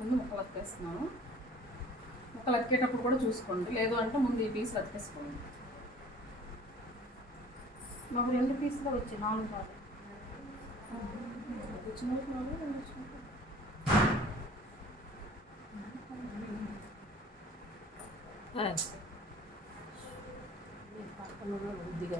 ముందు ముక్కలు అతికేస్తున్నాను. ముక్కలు అతికేటప్పుడు కూడా చూసుకోండి, లేదు అంటే ముందు ఈ పీసులు అతికేసుకోండి. మాకు 2 పీసులు వచ్చి 4 కాదు వచ్చిన 4 వచ్చిన బుద్ధిగా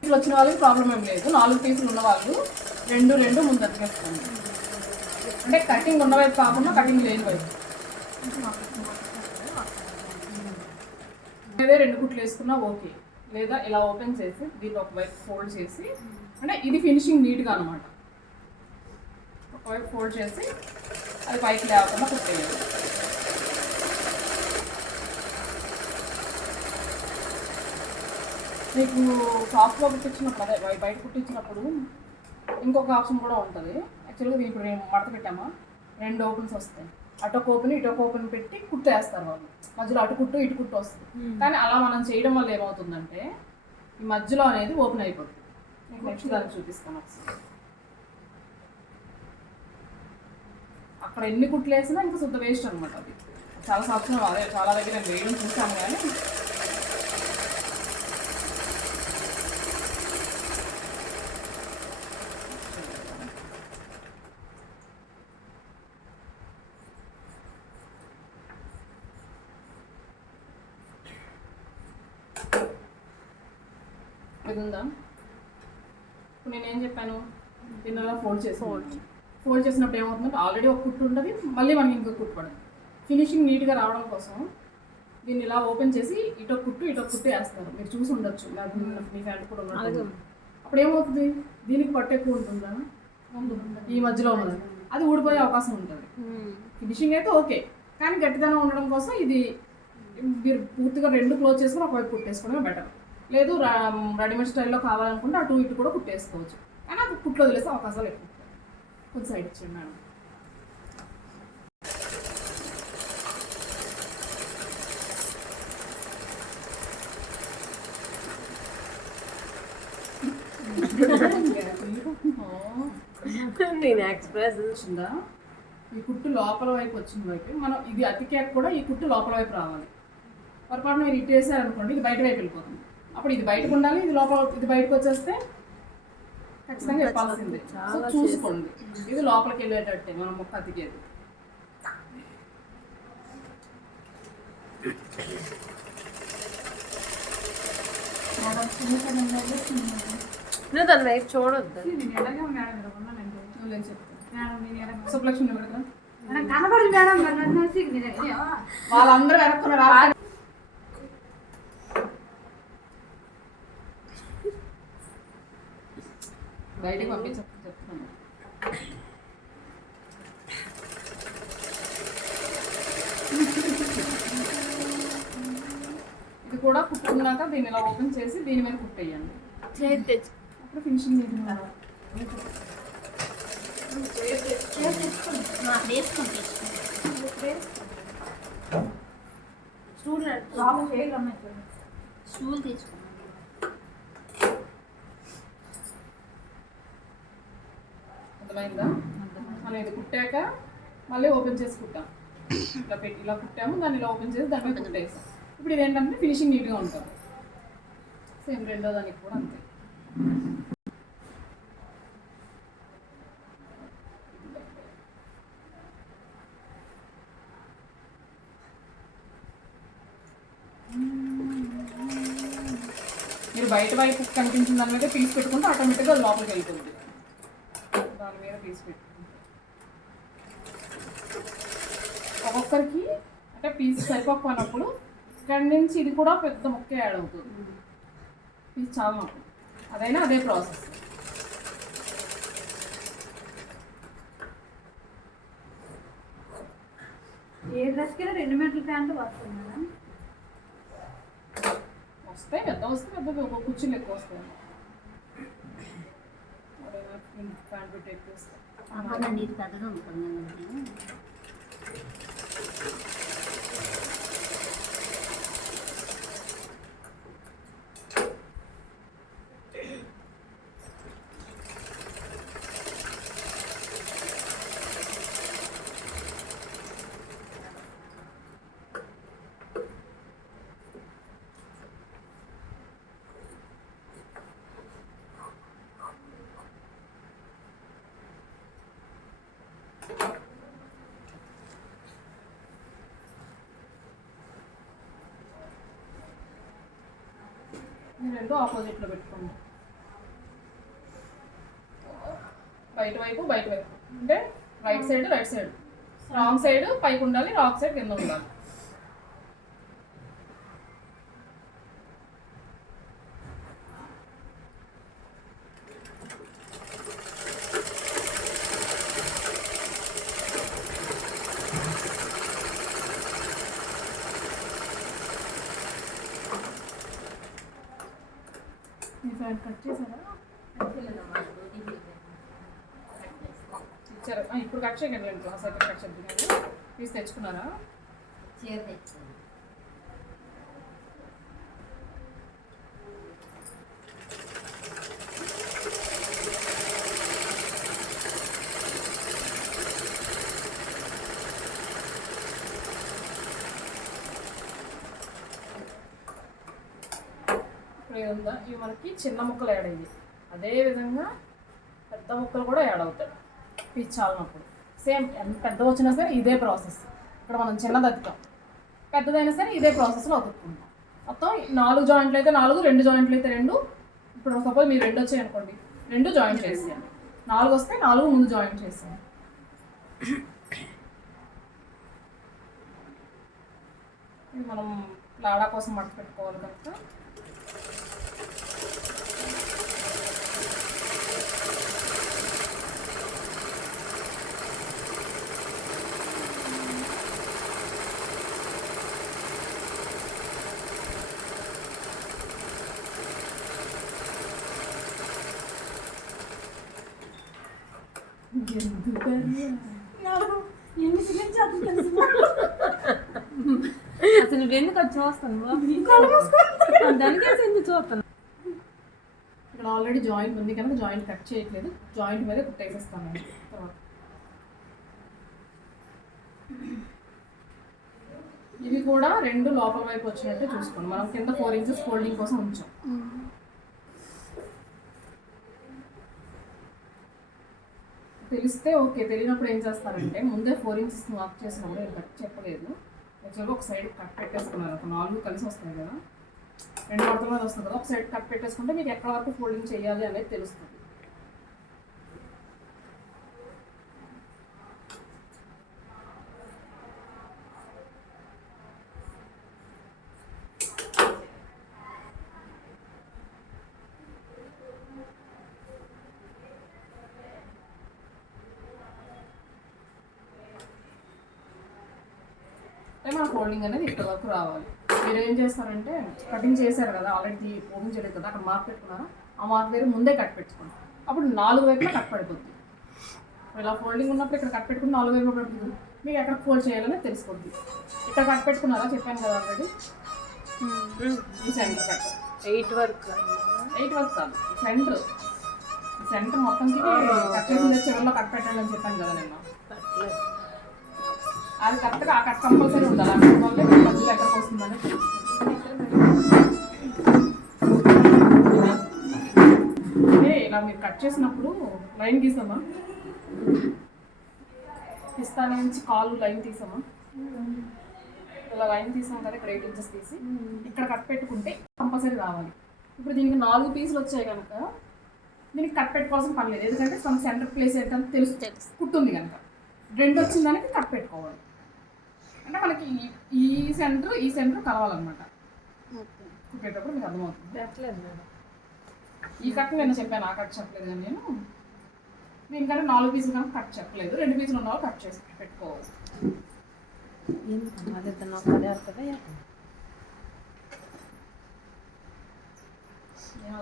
పీసులు వచ్చిన వాళ్ళకి ప్రాబ్లం ఏం లేదు. 4 పీసులు ఉన్న వాళ్ళు 2 ముందు అతికేసుకోండి. అంటే కటింగ్ ఉన్న వైపు కాకుండా కటింగ్ లేని వైపు. అదే 2 కుట్లు వేసుకున్నా ఓకే. లేదా ఇలా ఓపెన్ చేసి దీన్ని ఒకవైపు ఫోల్డ్ చేసి, అంటే ఇది ఫినిషింగ్ నీట్గా అనమాట. ఒకవైపు ఫోల్డ్ చేసి అది పైకి లేకుండా కుట్టేయాలి. మీకు షాప్లో కుట్టించినప్పుడు, అదే బయట కుట్టించినప్పుడు ఇంకొక ఆప్షన్ కూడా ఉంటుంది. యాక్చువల్గా ఇప్పుడు మేము మడత పెట్టామా 2 ఓపెన్స్ వస్తాయి. అటొక ఓపెన్ ఇటొక ఓపెన్ పెట్టి కుట్టేస్తారు వాళ్ళు. మధ్యలో అటు కుట్టు ఇటు కుట్టు వస్తుంది. కానీ అలా మనం చేయడం వల్ల ఏమవుతుందంటే ఈ మధ్యలో అనేది ఓపెన్ అయిపోతుంది. మీకు నెక్స్ట్ దాన్ని చూపిస్తాను ఒకసారి. అక్కడ ఎన్ని కుట్లు వేసినా ఇంకా శుద్ధ వేస్ట్ అనమాట. అది చాలా సంవత్సరం అదే చాలా దగ్గర నేను వేయడం చూసాను. కానీ ఇది ఉందా? ఇప్పుడు నేనేం చెప్పాను, దీనిలో ఫోల్డ్ చేసినప్పుడు ఏమవుతుందంటే ఆల్రెడీ ఒక కుట్టు ఉంటుంది, మళ్ళీ మనకి ఇంకొక కుట్టు పడదు. ఫినిషింగ్ నీట్గా రావడం కోసం దీన్ని ఇలా ఓపెన్ చేసి ఇటొక కుట్టు వేస్తారు. మీరు చూసి ఉండొచ్చు, మీ ఫ్యాన్ కూడా ఉండదు. అప్పుడు ఏమవుతుంది, దీనికి పట్టు ఎక్కువ ఉంటుందా, ఈ మధ్యలో ఉన్నది అది ఊడిపోయే అవకాశం ఉంటుంది. ఫినిషింగ్ అయితే ఓకే, కానీ గట్టిదనం ఉండడం కోసం ఇది మీరు పూర్తిగా 2 క్లోజ్ చేసుకుని ఒకవైపు కుట్టేసుకోవడమే బెటర్. లేదు రెడీమేడ్ స్టైల్లో కావాలనుకుంటే అటు ఇటు కూడా కుట్టేసుకోవచ్చు. కానీ అది కుట్లు వదిలేసే అవకాశాలు ఎక్కువ. కొంచెం సైడ్ ఇచ్చేయండి మేడం. నేను ఎక్స్ప్రెస్ వచ్చిందా, ఈ కుట్టు లోపల వైపు వచ్చిన వైపు మనం ఇది అతికేక కూడా ఈ కుట్టు లోపల వైపు రావాలి. పొరపాటున మీరు ఇటు వేసారనుకోండి ఇది బయట వైపు వెళ్ళిపోతుంది. అప్పుడు ఇది బయటకు ఉండాలి, ఇది లోపల, ఇది బయటకు వచ్చేస్తే ఖచ్చితంగా చెప్పాల్సిందే. సో చూసుకోండి, ఇది లోపలికి వెళ్ళేటట్టే మనం ముక్క అతికేది. దాని వైపు చూడొద్దు. సుబ్బలక్ష్మి కనబడదు మేడం, వాళ్ళందరూ వెనక్కున్నారు. బయటికి పంపించెప్తున్నాను. ఇది కూడా కుట్టుకున్నాక దీన్ని ఇలా ఓపెన్ చేసి దీని మీద కుట్టేయండి. అప్పుడు ఫినిషింగ్ చేస్తున్నారు. స్టూల్ తెచ్చుకో. అర్థమైందా? మనం ఇది కుట్టాక మళ్ళీ ఓపెన్ చేసి కుట్టాం. ఇలా పెట్టి ఇలా కుట్టాము, దాన్ని ఇలా ఓపెన్ చేసి దాని మీద కుట్టేసాం. ఇప్పుడు ఇది ఏంటంటే ఫినిషింగ్ నీట్గా ఉంటుంది. సేమ్ రెండో దానికి కూడా అంతే. మీరు బయట వైపు కనిపించిన దాని మీద పీస్ పెట్టుకుంటే ఆటోమేటిక్గా లోపలికి వెళ్తుంది. దాని మీద పీస్ పెట్టుకుంటే ఒక్కొక్కరికి అంటే పీస్ సరిపోకపోయినప్పుడు ఇక్కడి నుంచి ఇది కూడా పెద్ద ముక్క యాడ్ అవుతుంది. పీస్ చాలా అదైనా అదే ప్రాసెస్. ఏ డ్రెస్కి 2 మీటర్ల ప్యాంట్లు వస్తుంది మేడం? వస్తాయి, పెద్ద వస్తాయి, పెద్ద ఒక కుర్చీలు ఎక్కువ వస్తాయి. ప్యాంట్ పెట్టి ఎక్కువ వస్తాయి. ఇది పెద్దగా ఉంటుంది. ఈ రెండు ఆపోజిట్లో పెట్టుకోండి. బయట వైపు అంటే రైట్ సైడ్ రాంగ్ సైడ్ పైకి ఉండాలి, రాంగ్ సైడ్ కింద ఉండాలి. మీ సైడ్ కట్ చేశారా? ఇచ్చారు. ఇప్పుడు కట్ చేయకండి, క్లాస్ అయితే కట్ చేద్దాం. తీసి తెచ్చుకున్నారా? ఇప్పుడు ఏముందా, ఇవి మనకి చిన్న ముక్కలు యాడ్ అయ్యాయి. అదేవిధంగా పెద్ద ముక్కలు కూడా యాడ్ అవుతాయి పీస్ చాలినప్పుడు. సేమ్ ఎంత పెద్ద వచ్చినా సరే ఇదే ప్రాసెస్. ఇక్కడ మనం చిన్నది అతుకుతాం, పెద్దదైనా సరే ఇదే ప్రాసెస్లో అతుక్కుంటాం. మొత్తం 4 జాయింట్లు అయితే 4, 2 జాయింట్లు అయితే 2. ఇప్పుడు సపోజ్ మీరు 2 వచ్చాయి అనుకోండి, 2 జాయింట్ చేసేయండి. 4 వస్తే 4 ముందు జాయింట్ చేసేయండి. ఇది మనం లాడా కోసం మడత పెట్టుకోవాలి కనుక అసలు నువ్వెందుకు అది చూస్తాను దానికి ఎందుకు చూస్తాను. ఇక్కడ ఆల్రెడీ జాయింట్ ఉంది కనుక జాయింట్ కట్ చేయట్లేదు, జాయింట్ మీద కుట్టేసేస్తాను నేను తర్వాత. ఇవి కూడా 2 లోపల వైపు వచ్చినట్టు చూసుకోండి. మనం కింద 4 ఇంచెస్ ఫోల్డింగ్ కోసం ఉంచాం. తెలిస్తే ఓకే, తెలియనప్పుడు ఏం చేస్తారంటే ముందే 4 ఇంచెస్ మార్క్ చేసినప్పుడు నేను కట్ చెప్పలేదు. యాక్చువల్గా ఒక సైడ్ కట్ పెట్టేసుకున్నారు. ఒక 4 కలిసి వస్తాయి కదా, 2 మడతల మీద వస్తుంది కదా, ఒక సైడ్ కట్ పెట్టేసుకుంటే మీకు ఎక్కడ వరకు ఫోల్డింగ్ చేయాలి అనేది తెలుస్తుంది. మన ఫోల్డింగ్ అనేది ఇక్కడ వరకు రావాలి. మీరు ఏం చేస్తారంటే కటింగ్ చేశారు కదా, ఆల్రెడీ ఓపెన్ చేయలేదు కదా, అక్కడ మార్క్ పెట్టుకున్నారా, ఆ మార్క్ వేరే ముందే కట్ పెట్టుకోండి. అప్పుడు 4 వైపులా కట్ పడిపోద్ది. ఇలా ఫోల్డింగ్ ఉన్నప్పుడు ఇక్కడ కట్ పెట్టుకుని 4 వైపులా పడుతుంది. మీకు ఎక్కడ ఫోల్డ్ చేయాలని తెలిసిపోద్ది. ఇక్కడ కట్ పెట్టుకున్నారా, చెప్పాను కదా ఆల్రెడీ. ఈ సెంటర్ కట్ 8 వరకు కాదు, సెంటర్ మొత్తంకి కట్ చేసిన చివరిలో కట్ పెట్టండి అని చెప్పాను కదా నేను. అది కరెక్ట్గా ఆ కట్ కంపల్సరీ ఉండాలి. ఆ కట్ వల్ల మధ్యలో ఎక్కడికి వస్తుందని అంటే ఇలా మీరు కట్ చేసినప్పుడు లైన్ తీసామా, పిస్తా నుంచి కాలు లైన్ తీసామా, ఇలా లైన్ తీసాం కదా, ఇక్కడ 8 ఇంచెస్ తీసి ఇక్కడ కట్ పెట్టుకుంటే కంపల్సరీ రావాలి. ఇప్పుడు దీనికి 4 పీసులు వచ్చాయి కనుక దీనికి కట్ పెట్టుకోవాల్సిన పని లేదు, ఎందుకంటే మన సెంటర్ ప్లేస్ ఏంటంటే తెలుస్తుంది కుట్టుంది కనుక. 2 వచ్చిన దానికి కట్ పెట్టుకోవాలి. అంటే మనకి ఈ సెంటర్ కలవాలన్నమాట. కుట్టేటప్పుడు మీకు అర్థమవుతుంది. ఈ కట్ నేను చెప్పాను, ఆ కట్ చెప్పలేదు కానీ నేను దీనికంటే 4 పీసులు కనుక కట్ చెప్పలేదు. 2 పీసులు ఉన్న వాళ్ళు కట్ చేసి పెట్టుకోవాలి.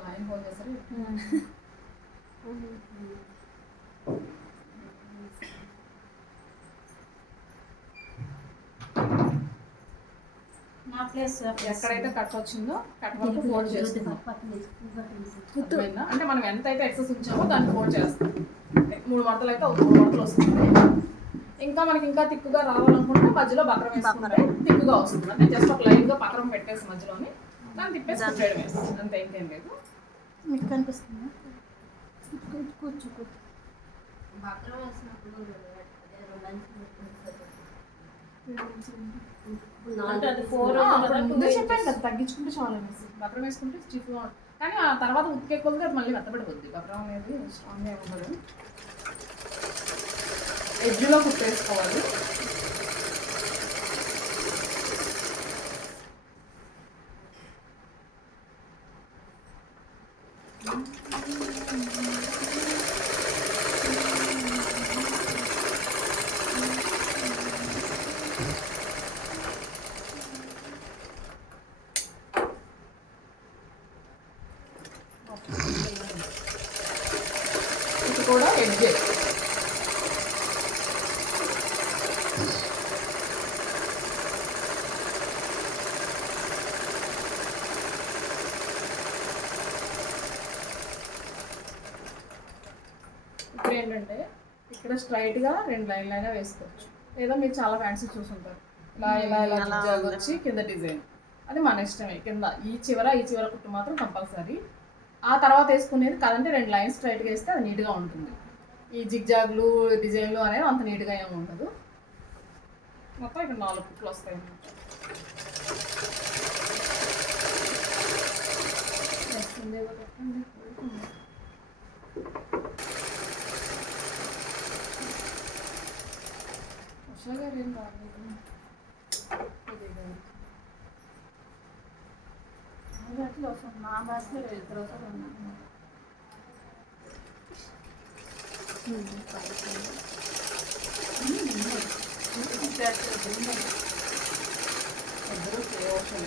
లైన్ హోల్ చేస్తారు. ఎక్కడైతే కట్ వచ్చిందో కట్ వరకు ఫోల్డ్ చేస్తున్నాం. అంటే మనం ఎంతైతే ఎక్సెస్ ఉంచామో దాన్ని ఫోల్డ్ చేస్తాం. 3 మడతలు అయితే 3 మడతలు వస్తుంది. ఇంకా మనకి ఇంకా తిక్కుగా రావాలనుకుంటే మధ్యలో బక్రం వేసుకుంటే తిక్కుగా వస్తుంది. అంటే జస్ట్ ఒక లైన్గా బక్రం పెట్టేసి మధ్యలోని దాన్ని తిప్పేసి కుట్టేయడం వేస్తుంది, అంతే, ఇంకేం లేదు. మీకు కనిపిస్తుంది అంటే అది 4 అప్పుడు ముందే చెప్పాను కదా తగ్గించుకుంటే చాలా అనేసి బక్రం వేసుకుంటే స్టిఫ్గా ఉంటుంది కానీ ఆ తర్వాత ఉతికే కొద్దిగా అది మళ్ళీ మెత్తబడిపోద్ది బక్రం అనేది స్ట్రాంగ్గా ఉండదు ఎడ్జ్లో కుక్ వేసుకోవాలి ఇది కూడా ఎడ్జ్ ఇప్పుడు ఏంటంటే ఇక్కడ స్ట్రైట్గా 2 లైన్లైనా వేసుకోవచ్చు లేదా మీరు చాలా ఫ్యాన్సీ చూసుంటారు ఇలా ఇలా ఇలా జిగ్జాగ్ వచ్చి కింద డిజైన్ అది మన ఇష్టమే కింద ఈ చివర కుట్టు మాత్రం కంపల్సరీ ఆ తర్వాత వేసుకునేది కాదంటే 2 లైన్స్ స్ట్రైట్గా వేస్తే అది నీట్గా ఉంటుంది ఈ జిగ్జాగ్లు డిజైన్లు అనేవి అంత నీట్గా ఏమి ఉండదు మొత్తం ఇక్కడ 4 కుట్లు వస్తాయి ఉషాగారు ఏం రాలేదు అట్లా వస్తుంది నా భాషలో ఇద్దరు వస్తారు ఇద్దరు చేయవచ్చు